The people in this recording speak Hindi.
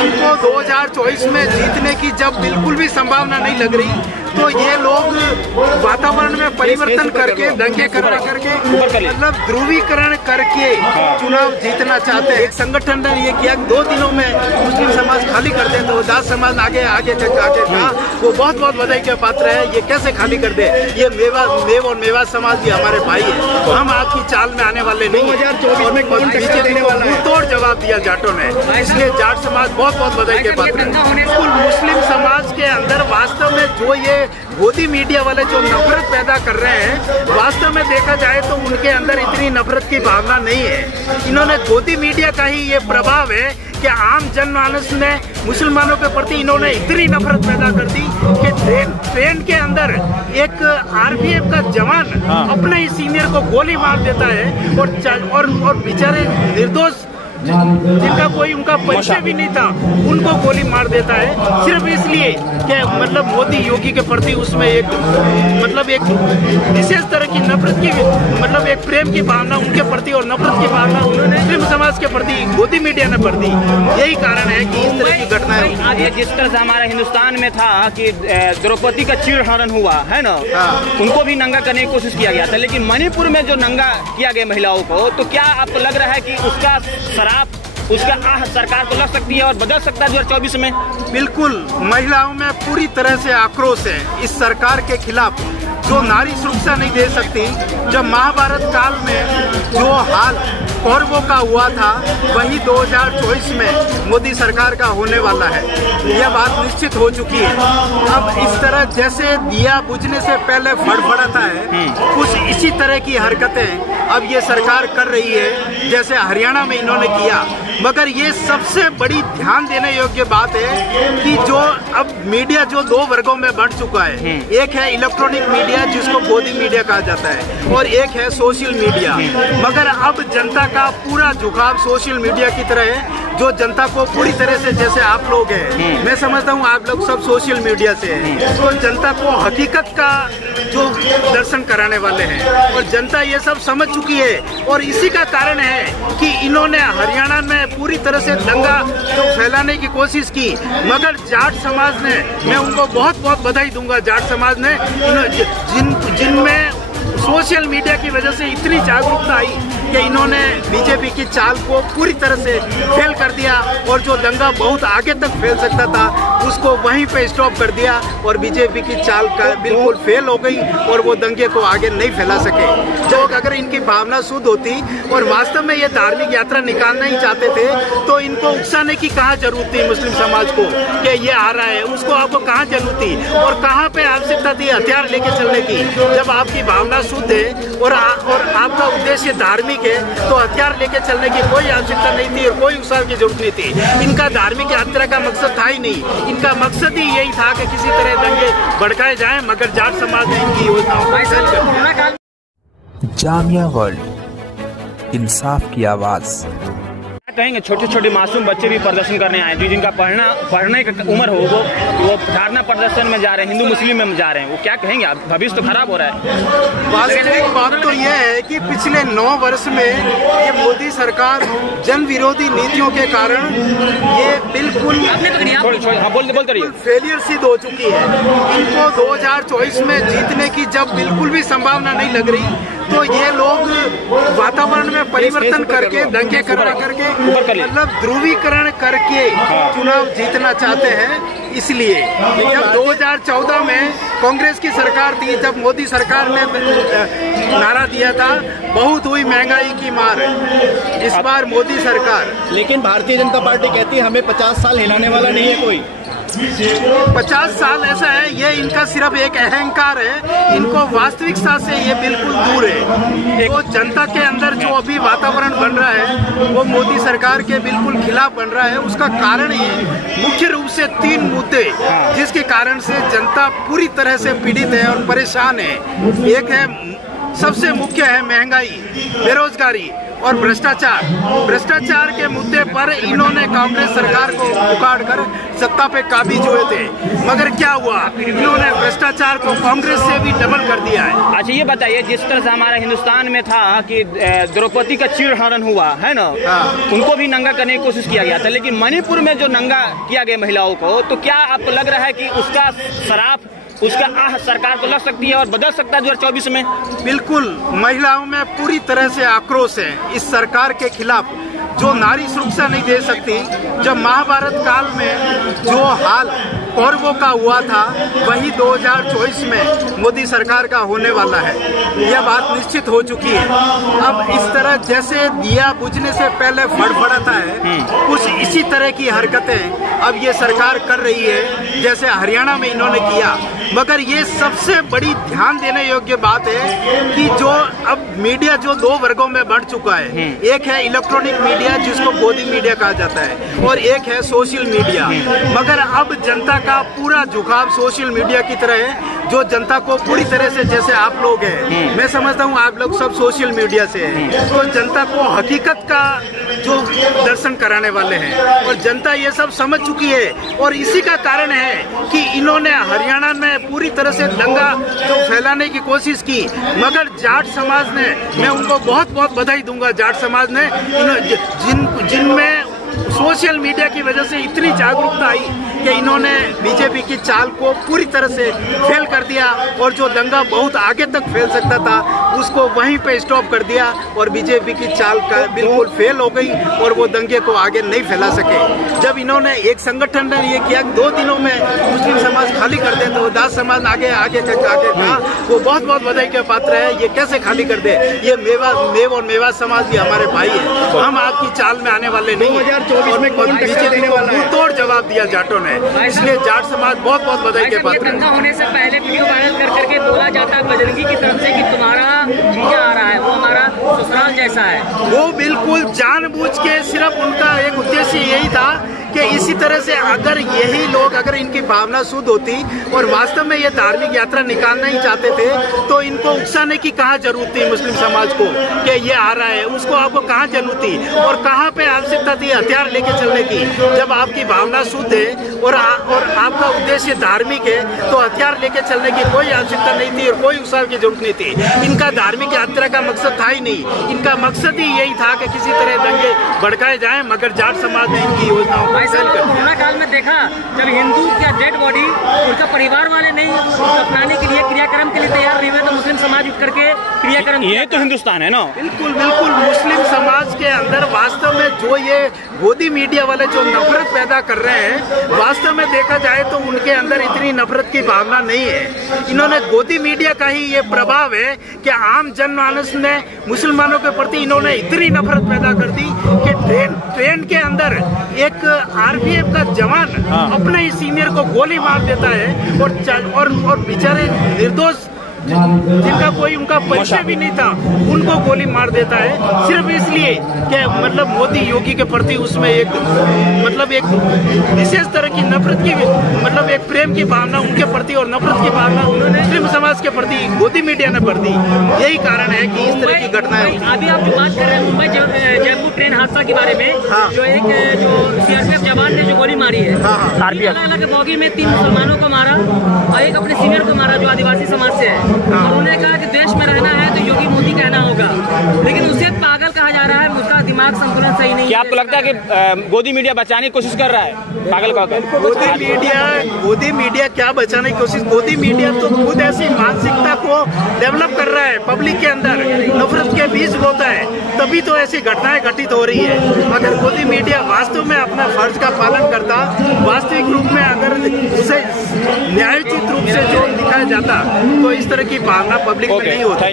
इनको 2024 में जीतने की जब बिल्कुल भी संभावना नहीं लग रही, तो ये लोग वातावरण में परिवर्तन करके, दंगे करा करके, मतलब ध्रुवीकरण करके चुनाव जीतना चाहते हैं। एक संगठन ने ये किया 2 दिनों में मुस्लिम समाज खाली कर दे, तो जाट समाज आगे कहा वो बहुत बहुत बधाई के पात्र है। ये कैसे खाली कर दे? ये मेव और मेवात समाज भी हमारे भाई है, तो हम आपकी चाल में आने वाले नहीं। 2024 में कौन टक्कर देने वाला है? तोड़ जवाब दिया जाटों ने, इसलिए जाट समाज बहुत बहुत बधाई के पात्र है। मुस्लिम समाज के अंदर वास्तव में जो ये गोदी मीडिया वाले जो नफरत पैदा कर रहे हैं, वास्तव में देखा जाए तो उनके अंदर इतनी नफरत की भावना नहीं है। इन्होंने गोदी मीडिया का ही ये प्रभाव है कि आम जनमानस ने मुसलमानों के प्रति इन्होंने इतनी नफरत पैदा कर दी कि ट्रेन के अंदर एक आरपीएफ का जवान अपने ही सीनियर को गोली मार देता है और बेचारे निर्दोष जिनका कोई उनका परिचय भी नहीं था उनको गोली मार देता है, सिर्फ इसलिए कि मतलब मोदी योगी के प्रति उसमें एक मतलब एक विशेष तरह की नफरत की मतलब एक प्रेम की भावना उनके प्रति और नफरत की भावना मुस्लिम समाज के प्रति गोदी मीडिया ने भर दी। यही कारण है कि इस तरह की घटनाएं आज जिस तरह से हमारे हिंदुस्तान में था कि द्रौपदी का चीरहरण हुआ है ना, उनको भी नंगा करने की कोशिश किया गया था, लेकिन मणिपुर में जो नंगा किया गया महिलाओं को, तो क्या आपको लग रहा है कि उसका उसका आह सरकार को लग सकती है और बदल सकता है 2024 में? बिल्कुल, महिलाओं में पूरी तरह से आक्रोश है इस सरकार के खिलाफ, जो नारी सुरक्षा नहीं दे सकती। जब महाभारत काल में जो हाल कौरवों का हुआ था, वही 2024 में मोदी सरकार का होने वाला है, यह बात निश्चित हो चुकी है। अब इस तरह जैसे दिया बुझने से पहले फड़फड़ाता है, कुछ इसी तरह की हरकतें अब ये सरकार कर रही है, जैसे हरियाणा में इन्होंने किया। मगर ये सबसे बड़ी ध्यान देने योग्य बात है कि जो अब मीडिया जो 2 वर्गों में बढ़ चुका है, एक है इलेक्ट्रॉनिक मीडिया जिसको गोदी मीडिया कहा जाता है, और एक है सोशल मीडिया। मगर अब जनता का पूरा झुकाव सोशल मीडिया की तरह है, जो जनता को पूरी तरह से, जैसे आप लोग हैं, मैं समझता हूँ आप लोग सब सोशल मीडिया से हैं, तो जनता को हकीकत का जो दर्शन कराने वाले हैं, और जनता ये सब समझ चुकी है। और इसी का कारण है कि इन्होंने हरियाणा में पूरी तरह से दंगा तो फैलाने की कोशिश की, मगर जाट समाज ने, मैं उनको बहुत बहुत बधाई दूंगा, जाट समाज ने जिनमें सोशल मीडिया की वजह से इतनी जागरूकता आई कि इन्होंने बीजेपी की चाल को पूरी तरह से फेल कर दिया, और जो दंगा बहुत आगे तक फैल सकता था उसको वहीं पे स्टॉप कर दिया, और बीजेपी की चाल का बिल्कुल फेल हो गई और वो दंगे को आगे नहीं फैला सके। जो अगर इनकी भावना शुद्ध होती और वास्तव में ये धार्मिक यात्रा निकालना ही चाहते थे, तो इनको उकसाने की कहाँ जरूरत थी मुस्लिम समाज को कि ये आ रहा है, उसको आपको कहाँ जरूरत थी और कहाँ पे आवश्यकता थी हथियार लेके चलने की? जब आपकी भावना शुद्ध है और आपका उद्देश्य धार्मिक है, तो हथियार लेके चलने की कोई आवश्यकता नहीं थी और कोई उकसाव की जरूरत नहीं थी। इनका धार्मिक यात्रा का मकसद था ही नहीं, इनका मकसद ही यही था कि किसी तरह दंगे भड़काए जाएं, मगर जाट समाज ने इनकी योजनाओं को फेल कर दिया। जामिया वर्ल्ड, इंसाफ की आवाज। कहेंगे छोटे छोटे मासूम बच्चे भी प्रदर्शन करने आए, जिनका पढ़ने की उम्र हो, वो धारणा प्रदर्शन में जा रहे हैं, हिंदू मुस्लिम में जा रहे हैं, वो क्या कहेंगे आप? भविष्य तो खराब हो रहा है। वास्तविक बात तो यह है कि पिछले 9 वर्ष में ये मोदी सरकार जन विरोधी नीतियों के कारण ये बिल्कुल फेलियर सिद्ध हो चुकी है। इनको 2024 में जीतने की जब बिल्कुल भी संभावना नहीं लग रही, तो ये लोग वातावरण में परिवर्तन करके, दंगे करा करके, मतलब ध्रुवीकरण करके चुनाव जीतना चाहते हैं। इसलिए जब 2014 में कांग्रेस की सरकार थी, जब मोदी सरकार ने नारा दिया था, बहुत हुई महंगाई की मार, इस बार मोदी सरकार। लेकिन भारतीय जनता पार्टी कहती है हमें 50 साल हिलाने वाला नहीं है कोई। 50 साल ऐसा है, ये इनका सिर्फ एक अहंकार है, इनको वास्तविकता से ये बिल्कुल दूर है। तो जनता के अंदर जो अभी वातावरण बन रहा है वो मोदी सरकार के बिल्कुल खिलाफ बन रहा है। उसका कारण ये मुख्य रूप से 3 मुद्दे जिसके कारण से जनता पूरी तरह से पीड़ित है और परेशान है। एक है, सबसे मुख्य है महंगाई, बेरोजगारी, और भ्रष्टाचार के मुद्दे पर इन्होंने कांग्रेस सरकार को उखाड़ कर सत्ता पे काबिज हुए थे, मगर क्या हुआ, इन्होंने भ्रष्टाचार को कांग्रेस से भी डबल कर दिया है। अच्छा ये बताइए, जिस तरह से हमारा हिंदुस्तान में था कि द्रौपदी का चीरहरण हुआ है ना, उनको भी नंगा करने की कोशिश किया गया था, लेकिन मणिपुर में जो नंगा किया गया महिलाओं को, तो क्या आपको लग रहा है कि उसका शराफ, उसका आह सरकार को लग सकती है और बदल सकता है 2024 में? बिल्कुल, महिलाओं में पूरी तरह से आक्रोश है इस सरकार के खिलाफ, जो नारी सुरक्षा नहीं दे सकती। जब महाभारत काल में जो हाल कौरवों का हुआ था, वही 2024 में मोदी सरकार का होने वाला है, यह बात निश्चित हो चुकी है। अब इस तरह जैसे दिया बुझने से पहले फड़फड़ाता है, कुछ इसी तरह की हरकतें अब ये सरकार कर रही है, जैसे हरियाणा में इन्होंने किया। मगर ये सबसे बड़ी ध्यान देने योग्य बात है कि जो अब मीडिया जो दो वर्गों में बढ़ चुका है, एक है इलेक्ट्रॉनिक मीडिया जिसको गोदी मीडिया कहा जाता है, और एक है सोशल मीडिया। मगर अब जनता का पूरा झुकाव सोशल मीडिया की तरह है, जो जनता को पूरी तरह से, जैसे आप लोग हैं, मैं समझता हूँ आप लोग सब सोशल मीडिया से हैं, तो जनता को हकीकत का जो दर्शन कराने वाले हैं, और जनता ये सब समझ चुकी है। और इसी का कारण है कि इन्होंने हरियाणा में पूरी तरह से दंगा जो फैलाने की कोशिश की, मगर जाट समाज ने, मैं उनको बहुत बहुत बधाई दूंगा, जाट समाज ने जिनमें सोशल मीडिया की वजह से इतनी जागरूकता आई कि इन्होंने बीजेपी की चाल को पूरी तरह से फेल कर दिया, और जो दंगा बहुत आगे तक फैल सकता था उसको वहीं पे स्टॉप कर दिया, और बीजेपी की चाल का बिल्कुल फेल हो गई और वो दंगे को आगे नहीं फैला सके। जब इन्होंने एक संगठन ने ये किया 2 दिनों में मुस्लिम समाज खाली कर दे, तो दास समाज आगे कहा वो बहुत बहुत बधाई के पात्र है। ये कैसे खाली कर दे, ये मेव और मेवा समाज भी हमारे भाई है, हम आपकी चाल में आने वाले नहीं है। 2024 में कौन बीजेपी को मुंहतोड़ जवाब दिया जाटों ने, इसलिए जाट समाज बहुत बहुत बधाई के पात्र है। दंगा होने से पहले वीडियो वायरल कर करके बोला जाता है बजरंगी की तरफ से कि तुम्हारा जीजा आ रहा है, वो हमारा ससुराल जैसा है। वो बिल्कुल जानबूझ के, सिर्फ उनका एक उद्देश्य यही था कि इसी तरह से अगर यही लोग, अगर इनकी भावना शुद्ध होती और वास्तव में ये धार्मिक यात्रा निकालना ही चाहते थे, तो इनको उकसाने की कहाँ जरूरत थी मुस्लिम समाज को कि ये आ रहा है, उसको आपको कहाँ जरूरत थी और कहाँ पे आवश्यकता थी हथियार लेके चलने की। जब आपकी भावना शुद्ध है और आपका उद्देश्य धार्मिक है, तो हथियार लेके चलने की कोई आवश्यकता नहीं थी और कोई उकसाव की जरूरत नहीं थी। इनका धार्मिक यात्रा का मकसद था ही नहीं, इनका मकसद ही यही था कि किसी तरह दंगे भड़काए जाए, मगर जाट समाज ने इनकी योजनाओं कोरोना काल में देखा जब हिंदू का डेड बॉडी उनका परिवार वाले नहीं अपनाने के लिए, क्रियाक्रम के लिए तैयार नहीं हुए, तो मुस्लिम समाज उठ करके क्रियाक्रम। ये तो हिंदुस्तान है ना। बिल्कुल बिल्कुल, मुस्लिम समाज के अंदर वास्तव में जो ये गोदी मीडिया वाले जो नफरत पैदा कर रहे हैं, वास्तव में देखा जाए तो उनके अंदर इतनी नफरत की भावना नहीं है। इन्होंने गोदी मीडिया का ही ये प्रभाव है कि आम जनमानस ने मुसलमानों के प्रति इन्होंने इतनी नफरत पैदा कर दी कि ट्रेन के अंदर एक आरपीएफ का जवान अपने ही सीनियर को गोली मार देता है, और बेचारे निर्दोष जिनका कोई उनका परिचय भी नहीं था उनको गोली मार देता है, सिर्फ इसलिए कि मतलब मोदी योगी के प्रति उसमें एक विशेष तरह की नफरत की, मतलब एक प्रेम की भावना उनके प्रति और नफरत की भावना मुस्लिम समाज के प्रति गोदी मीडिया ने भर दी। यही कारण है कि इस तरह की घटनाएं। अभी आप जो बात कर रहे हैं मुंबई जयपुर ट्रेन हादसा के बारे में, जो सीआरपीएफ जवान ने जो गोली मारी है, अलग बॉगी में 3 मुसलमानों को मारा और एक अपने सीनियर को मारा जो आदिवासी समाज से है। उन्होंने कहा कि देश में रहना है तो योगी मोदी कहना होगा, लेकिन उसे पागल कहा जा रहा है, उसका दिमाग संतुलन सही नहीं है। क्या आपको लगता है कि गोदी मीडिया बचाने की कोशिश कर रहा है पागल कहकर? गोदी मीडिया क्या बचाने की कोशिश? गोदी मीडिया तो खुद ऐसी मानसिकता को डेवलप कर रहा है, पब्लिक के अंदर नफरत के बीज बोता है, तभी तो ऐसी घटनाएं घटित हो रही है। अगर गोदी मीडिया वास्तव में अपना फर्ज का पालन करता, वास्तविक रूप में अगर उसे न्यायोचित रूप से जो दिखाया जाता, तो इस तरह की भावना पब्लिक में नहीं होती।